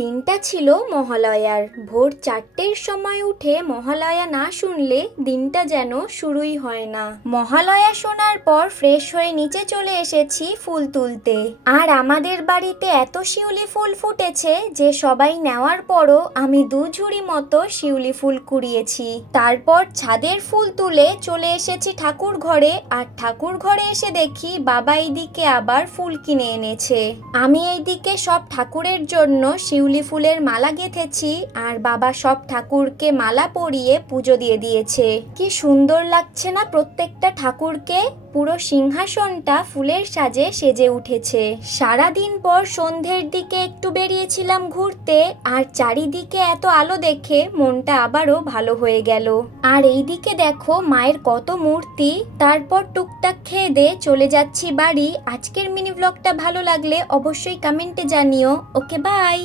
দিনটা ছিল মহালয়ার। ভোর 4টের সময় উঠে মহালয়া না শুনলে দিনটা যেন শুরুই হয় না। মহালয়া শোনার পর ফ্রেশ হয়ে নিচে চলে এসেছি ফুল তুলতে। আর আমাদের বাড়িতে এত শিউলি ফুল ফুটেছে যে সবাই নেওয়ার পরও আমি 2 ঝুড়ি মতো শিউলি ফুল কুড়িয়েছি। তারপর ছাদের ফুল তুলে চলে এসেছি ঠাকুর ঘরে। আর ঠাকুর ঘরে এসে দেখি বাবা এইদিকে আবার ফুল কিনে এনেছে। আমি এইদিকে সব ঠাকুরের জন্য শিউলি ফুলের মালা গেঁথেছি আর বাবা সব ঠাকুরকে মালা পরিয়ে পুজো দিয়ে দিয়েছে। কি সুন্দর লাগছে না প্রত্যেকটা ঠাকুরকে। পুরো সিংহাসনটা ফুলের সাজে সেজে উঠেছে। সারাদিন পর সন্ধ্যের দিকে একটু বেরিয়েছিলাম ঘুরতে, আর চারিদিকে এত আলো দেখে মনটা আবারও ভালো হয়ে গেল। আর এইদিকে দেখো মায়ের কত মূর্তি। তারপর টুকটাক খেয়ে দিয়ে চলে যাচ্ছি বাড়ি। আজকের মিনি ব্লগটা ভালো লাগলে অবশ্যই কমেন্টে জানিও। ওকে, বাই।